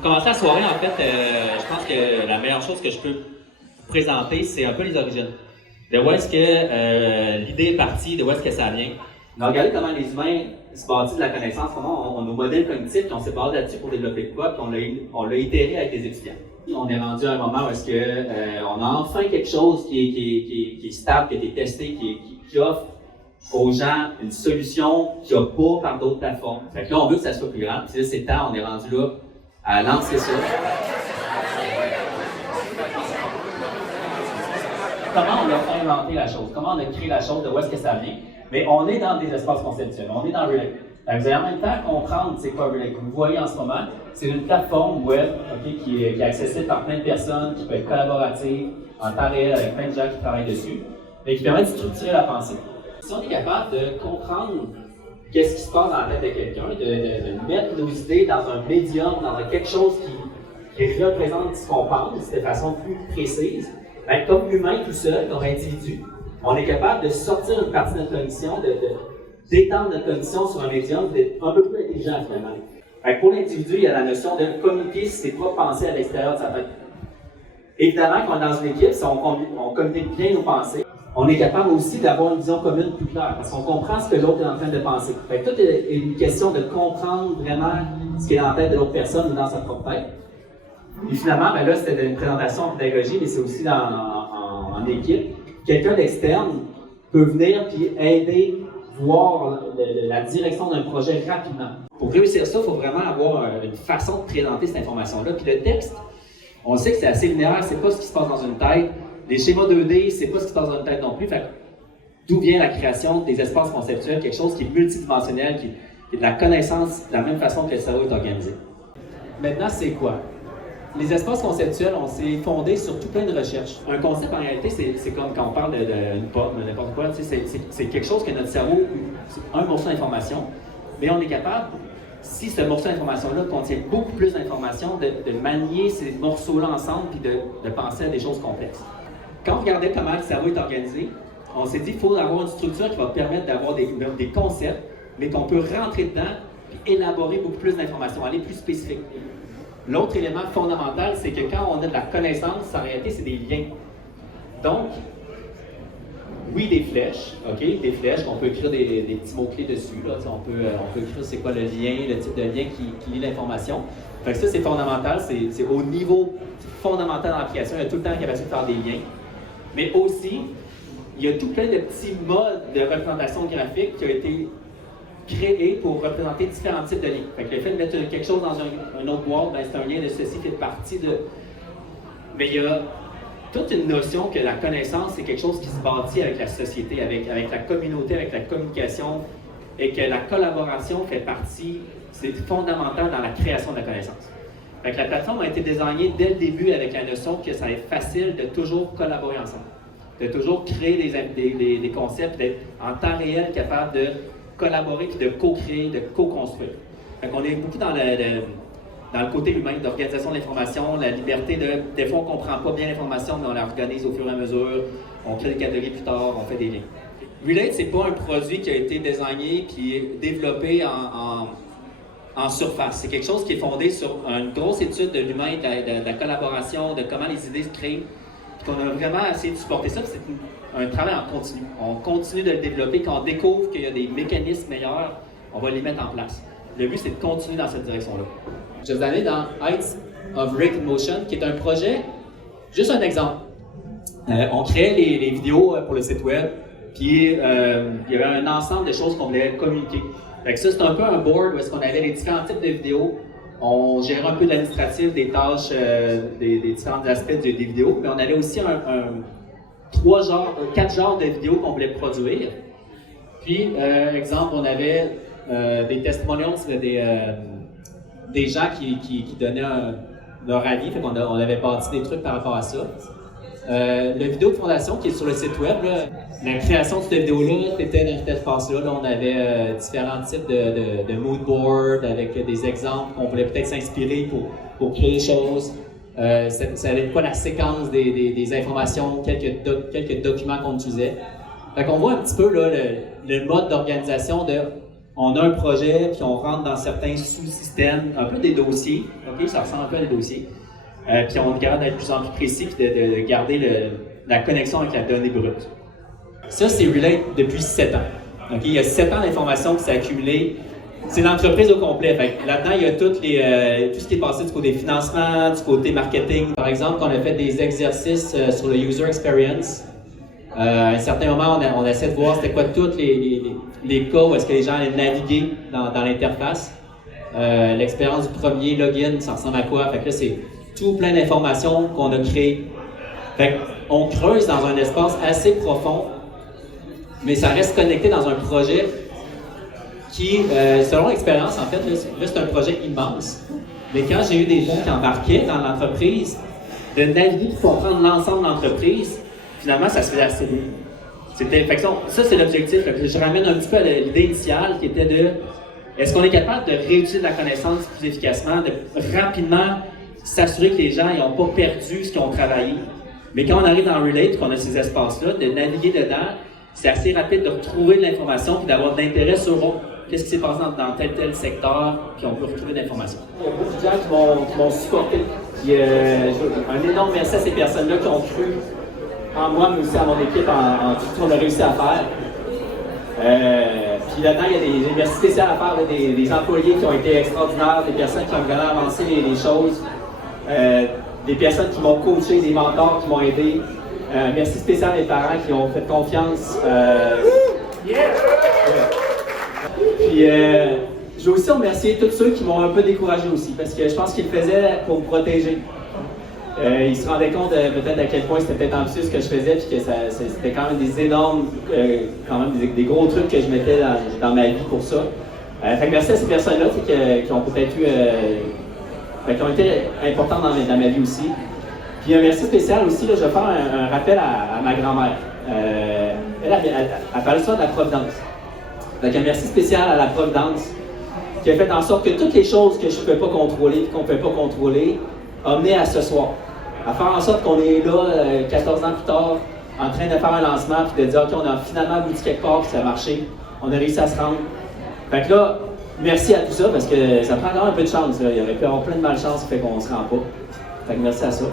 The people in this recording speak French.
Pour commencer la soirée, en fait, je pense que la meilleure chose que je peux présenter, c'est un peu les origines. De où est-ce que l'idée est partie, de où est-ce que ça vient. On a regardé comment les humains se bâtissent de la connaissance, comment on a nos modèles cognitifs, puis on s'est basé là-dessus pour développer quoi, puis on l'a itéré avec les étudiants. On est rendu à un moment où est-ce que on a enfin quelque chose qui est stable, qui a été testé, qui offre aux gens une solution qu'il n'y a pas par d'autres plateformes. Fait que là, on veut que ça soit plus grand. Puis là, c'est temps, on est rendu là à lancer ça. Comment on a inventé la chose? Comment on a créé la chose? De où est-ce que ça vient? Mais on est dans des espaces conceptuels. On est dans Relay. Vous allez en même temps comprendre c'est quoi Relay. Vous voyez en ce moment, c'est une plateforme web qui est accessible par plein de personnes, qui peut être collaborative, en temps réel, avec plein de gens qui travaillent dessus, et qui permet de structurer la pensée. Si on est capable de comprendre qu'est-ce qui se passe dans la tête de quelqu'un, de mettre nos idées dans un médium, dans quelque chose qui représente ce qu'on pense de façon plus précise, bien, comme humain tout seul, comme individu, on est capable de sortir une partie de notre cognition, d'étendre notre cognition sur un médium, d'être un peu plus intelligent finalement. Bien, pour l'individu, il y a la notion de communiquer ses propres pensées à l'extérieur de sa tête. Évidemment, quand on est dans une équipe, si on communique bien nos pensées, on est capable aussi d'avoir une vision commune plus claire, parce qu'on comprend ce que l'autre est en train de penser. Fait que tout est une question de comprendre vraiment ce qui est dans la tête de l'autre personne ou dans sa propre tête. Et finalement, ben là, c'était une présentation en pédagogie, mais c'est aussi en équipe. Quelqu'un d'externe peut venir puis aider, voir la direction d'un projet rapidement. Pour réussir ça, il faut vraiment avoir une façon de présenter cette information-là. Puis le texte, on sait que c'est assez linéaire, c'est pas ce qui se passe dans une tête. Les schémas 2D, c'est pas ce qui se passe dans une tête non plus. Fait d'où vient la création des espaces conceptuels, quelque chose qui est multidimensionnel, qui est de la connaissance de la même façon que le cerveau est organisé. Maintenant, c'est quoi? Les espaces conceptuels, on s'est fondé sur tout plein de recherches. Un concept, en réalité, c'est comme quand on parle d'une pomme, n'importe quoi, c'est quelque chose que notre cerveau, c'est un morceau d'information, mais on est capable, si ce morceau d'information-là contient beaucoup plus d'informations, de manier ces morceaux-là ensemble puis de penser à des choses complexes. Quand on regardait comment le cerveau est organisé, on s'est dit qu'il faut avoir une structure qui va permettre d'avoir des concepts, mais qu'on peut rentrer dedans et élaborer beaucoup plus d'informations, aller plus spécifique. L'autre élément fondamental, c'est que quand on a de la connaissance, en réalité, c'est des liens. Donc, oui, des flèches, OK? Des flèches, on peut écrire des petits mots-clés dessus. Là, on peut écrire c'est quoi le lien, le type de lien qui lie l'information. Fait que ça, c'est fondamental, c'est au niveau fondamental dans l'application, il y a tout le temps la capacité de faire des liens. Mais aussi, il y a tout plein de petits modes de représentation graphique qui ont été créés pour représenter différents types de liens. Fait que le fait de mettre quelque chose dans une autre boîte, ben, c'est un lien de ceci qui fait partie de... Mais il y a toute une notion que la connaissance, c'est quelque chose qui se bâtit avec la société, avec la communauté, avec la communication, et que la collaboration fait partie, c'est fondamental dans la création de la connaissance. Fait que la plateforme a été désignée dès le début avec la notion que ça va être facile de toujours collaborer ensemble, de toujours créer des concepts, d'être en temps réel capable de collaborer, puis de co-créer, de co-construire. Fait qu'on est beaucoup dans le côté humain, d'organisation de l'information, la liberté des fois on ne comprend pas bien l'information, mais on l'organise au fur et à mesure, on crée des catégories plus tard, on fait des liens. Relate, c'est pas un produit qui a été désigné puis développé en surface. C'est quelque chose qui est fondé sur une grosse étude de l'humain, de la collaboration, de comment les idées se créent. Puis qu'on a vraiment essayé de supporter ça. C'est un travail en continu. On continue de le développer. Quand on découvre qu'il y a des mécanismes meilleurs, on va les mettre en place. Le but, c'est de continuer dans cette direction-là. Je vais vous aller dans Heights of Rate in Motion, qui est un projet, juste un exemple. On créait les vidéos pour le site web, puis il y avait un ensemble de choses qu'on voulait communiquer. Fait que ça, c'est un peu un board où est-ce qu'on avait les différents types de vidéos. On gérait un peu l'administratif, des tâches, des différents aspects des vidéos, mais on avait aussi 4 genres de vidéos qu'on voulait produire. Puis, exemple, on avait des testimonials, des gens qui donnaient leur avis, fait qu'on avait bâti des trucs par rapport à ça. La vidéo de fondation qui est sur le site web, là, la création de cette vidéo-là était dans cette phase-là. Là, on avait différents types de mood board avec des exemples qu'on voulait peut-être s'inspirer pour créer des choses. Ça avait quoi la séquence des informations, quelques documents qu'on utilisait. Fait qu'on voit un petit peu là, le mode d'organisation de on a un projet, puis on rentre dans certains sous-systèmes, un peu des dossiers, ok, ça ressemble un peu à des dossiers, puis on regarde d'être de plus en plus précis, puis de garder la connexion avec la donnée brute. Ça, c'est Relate depuis 7 ans. Okay? Il y a 7 ans d'informations qui s'est accumulée. C'est l'entreprise au complet. Là-dedans, il y a tout ce qui est passé du côté financement, du côté marketing. Par exemple, on a fait des exercices sur le user experience. À un certain moment, on essaie de voir c'était quoi tous les cas où est-ce que les gens allaient naviguer dans l'interface. L'expérience du premier login, ça ressemble à quoi? Fait que là, c'est tout plein d'informations qu'on a créées. Fait qu'on creuse dans un espace assez profond, mais ça reste connecté dans un projet qui, selon l'expérience, en fait, là c'est un projet immense. Mais quand j'ai eu des gens qui embarquaient dans l'entreprise, de naviguer pour comprendre l'ensemble de l'entreprise, finalement, ça se fait assez bien. Ça, c'est l'objectif. Je ramène un petit peu à l'idée initiale qui était de est-ce qu'on est capable de réutiliser la connaissance plus efficacement, de rapidement s'assurer que les gens n'ont pas perdu ce qu'ils ont travaillé. Mais quand on arrive dans Relate, qu'on a ces espaces-là, de naviguer dedans, c'est assez rapide de retrouver de l'information et d'avoir de l'intérêt sur qu'est-ce qui s'est passé dans tel secteur, puis on peut retrouver de l'information. Il y a beaucoup de gens qui m'ont supporté. Puis, un énorme merci à ces personnes-là qui ont cru en moi, mais aussi à mon équipe, en tout ce qu'on a réussi à faire. Puis là-dedans, il y a des merci spéciales à faire, là, des employés qui ont été extraordinaires, des personnes qui ont vraiment avancé les choses, des personnes qui m'ont coaché, des mentors qui m'ont aidé. Merci spécial à mes parents qui ont fait confiance. Puis, je veux aussi remercier tous ceux qui m'ont un peu découragé aussi, parce que je pense qu'ils le faisaient pour me protéger. Ils se rendaient compte peut-être à quel point c'était peut-être ambitieux ce que je faisais, puis que c'était quand même des énormes, quand même des gros trucs que je mettais dans ma vie pour ça. Fait que merci à ces personnes-là qui ont peut-être eu, qui ont été importantes dans ma vie aussi. Puis un merci spécial aussi, là, je vais faire un rappel à ma grand-mère. Elle parle ça de la providence. Donc un merci spécial à la providence qui a fait en sorte que toutes les choses que je ne pouvais pas contrôler et qu'on ne pouvait pas contrôler a mené à ce soir. À faire en sorte qu'on est là 14 ans plus tard en train de faire un lancement puis de dire ok, on a finalement abouti quelque part puis ça a marché. On a réussi à se rendre. Fait que là, merci à tout ça parce que ça prend quand même un peu de chance. Là. Il y aurait pu avoir plein de malchance qui fait qu'on ne se rend pas. Fait que merci à ça.